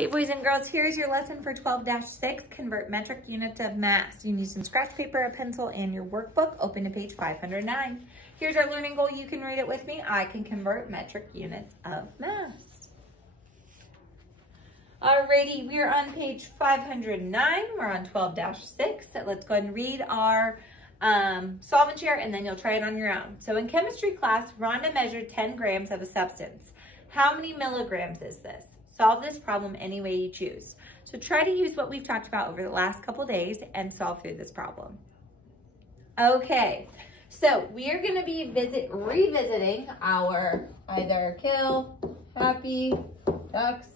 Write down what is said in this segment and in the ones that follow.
Hey boys and girls, here's your lesson for 12-6, convert metric units of mass. You need some scratch paper, a pencil, and your workbook. Open to page 509. Here's our learning goal. You can read it with me. I can convert metric units of mass. Alrighty, we're on page 509. We're on 12-6. So let's go ahead and read our solve and share, and then you'll try it on your own. So in chemistry class, Rhonda measured 10 grams of a substance. How many milligrams is this? Solve this problem any way you choose. So try to use what we've talked about over the last couple days and solve through this problem. Okay, so we are gonna be revisiting our either kill, happy, ducks,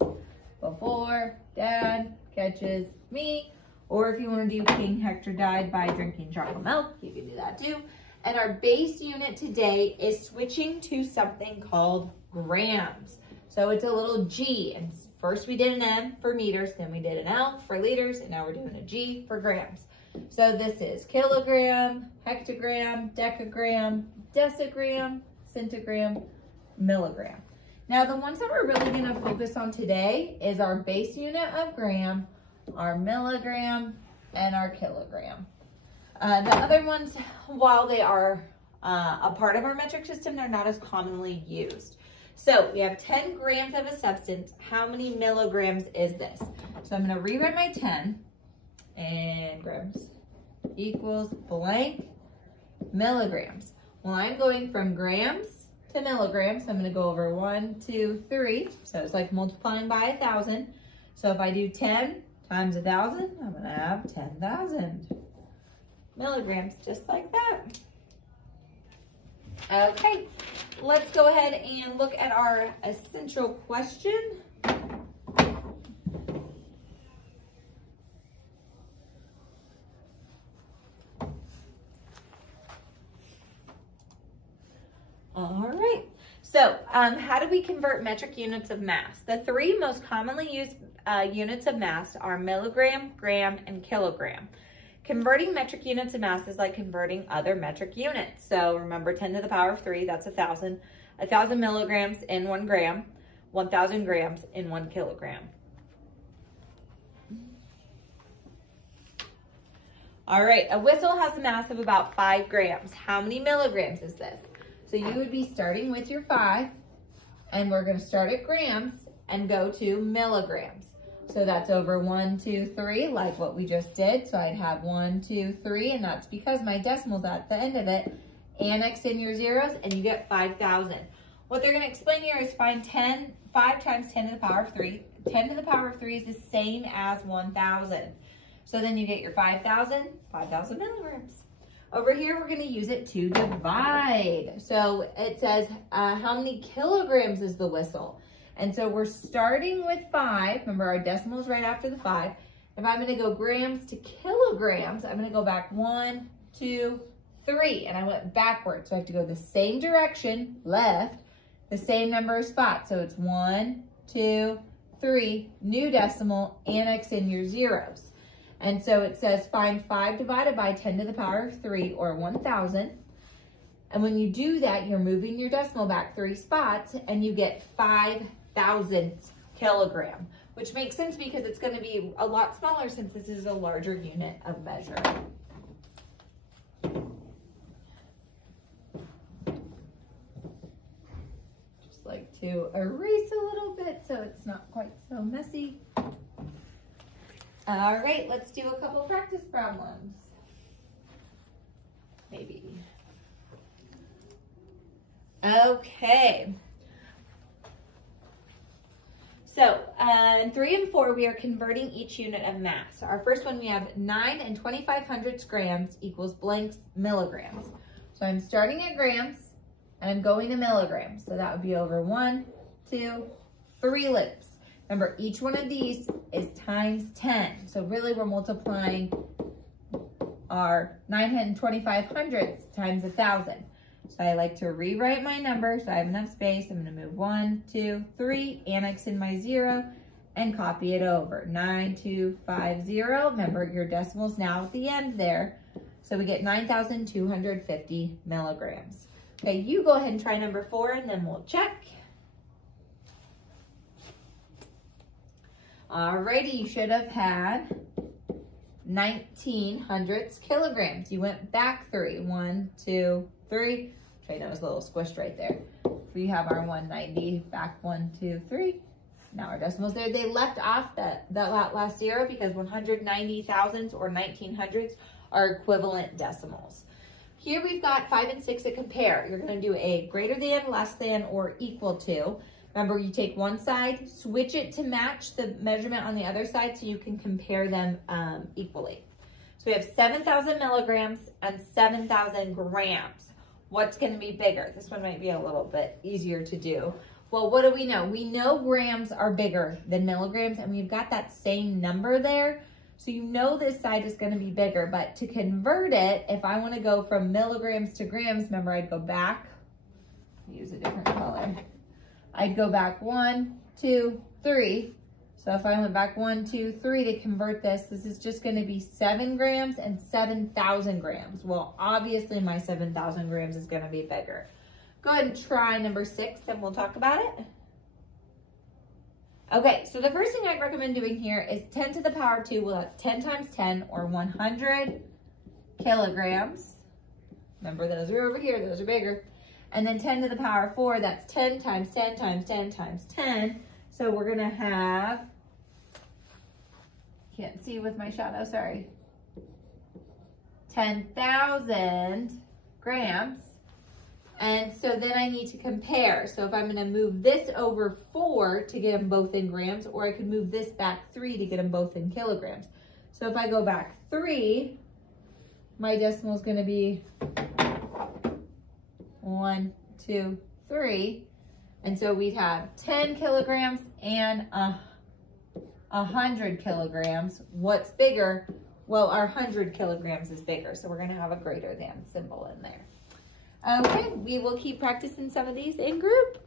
before dad catches me, or if you wanna do King Hector died by drinking chocolate milk, you can do that too. And our base unit today is switching to something called grams. So it's a little G, and first we did an M for meters, then we did an L for liters, and now we're doing a G for grams. So this is kilogram, hectogram, decagram, decigram, centigram, milligram. Now the ones that we're really gonna focus on today is our base unit of gram, our milligram, and our kilogram. The other ones, while they are a part of our metric system, they're not as commonly used. So we have 10 grams of a substance. How many milligrams is this? So I'm gonna rewrite my 10 and grams equals blank milligrams. Well, I'm going from grams to milligrams. So I'm gonna go over 1, 2, 3. So it's like multiplying by 1,000. So if I do 10 times 1,000, I'm gonna have 10,000 milligrams, just like that. Okay, let's go ahead and look at our essential question. All right, so how do we convert metric units of mass? The three most commonly used units of mass are milligram, gram, and kilogram. Converting metric units of mass is like converting other metric units. So remember 10 to the power of 3, that's 1,000. 1,000 milligrams in 1 gram, 1,000 grams in 1 kilogram. All right, a whistle has a mass of about 5 grams. How many milligrams is this? So you would be starting with your 5, and we're gonna start at grams and go to milligrams. So that's over 1, 2, 3, like what we just did. So I'd have 1, 2, 3, and that's because my decimal's at the end of it. Annex in your zeros, and you get 5,000. What they're gonna explain here is find 5 times 10 to the power of 3. 10 to the power of 3 is the same as 1,000. So then you get your 5,000 milligrams. Over here, we're gonna use it to divide. So it says, how many kilograms is the whistle? And so we're starting with 5. Remember, our decimal is right after the 5. If I'm gonna go grams to kilograms, I'm gonna go back 1, 2, 3, and I went backwards. So I have to go the same direction, left, the same number of spots. So it's 1, 2, 3, new decimal, annex in your zeros. And so it says find 5 divided by 10 to the power of 3, or 1,000. And when you do that, you're moving your decimal back 3 spots, and you get 5,000 kilogram, which makes sense because it's going to be a lot smaller since this is a larger unit of measure. Just like to erase a little bit so it's not quite so messy. All right, let's do a couple practice problems. Maybe. Okay. So in 3 and 4, we are converting each unit of mass. Our first one, we have 9 and 2,500 grams equals blank milligrams. So I'm starting at grams, and I'm going to milligrams. So that would be over 1, 2, 3 loops. Remember, each one of these is times 10. So really, we're multiplying our 9 and 2,500 times 1,000. So I like to rewrite my number so I have enough space. I'm going to move 1, 2, 3, annex in my 0, and copy it over. 9250. Remember, your decimal's now at the end there. So we get 9,250 milligrams. Okay, you go ahead and try number 4, and then we'll check. Alrighty, you should have had 1900 kilograms. You went back 3. 1, 2, 3. I know it was a little squished right there. We have our 190 back 1, 2, 3. Now our decimals there. They left off that last zero because 190 thousandths or 1900s are equivalent decimals. Here we've got 5 and 6 to compare. You're going to do a greater than, less than, or equal to. Remember, you take one side, switch it to match the measurement on the other side so you can compare them equally. So we have 7,000 milligrams and 7,000 grams. What's going to be bigger? This one might be a little bit easier to do. Well, what do we know? We know grams are bigger than milligrams, and we've got that same number there. So you know this side is going to be bigger, but to convert it, if I want to go from milligrams to grams, remember I'd go back, use a different color. I'd go back 1, 2, 3. So if I went back 1, 2, 3 to convert this, this is just going to be 7 grams and 7,000 grams. Well, obviously my 7,000 grams is going to be bigger. Go ahead and try number 6 and we'll talk about it. Okay, so the first thing I'd recommend doing here is 10 to the power 2. Well, that's 10 times 10 or 100 kilograms. Remember, those are over here. Those are bigger. And then 10 to the power 4, that's 10 times 10 times 10 times 10. So we're going to have, can't see with my shadow, sorry, 10,000 grams. And so then I need to compare. So if I'm going to move this over 4 to get them both in grams, or I could move this back 3 to get them both in kilograms. So if I go back 3, my decimal is going to be 1, 2, 3. And so we'd have 10 kilograms and 100 kilograms. What's bigger? Well, our 100 kilograms is bigger. So we're going to have a greater than symbol in there. Okay, we will keep practicing some of these in group.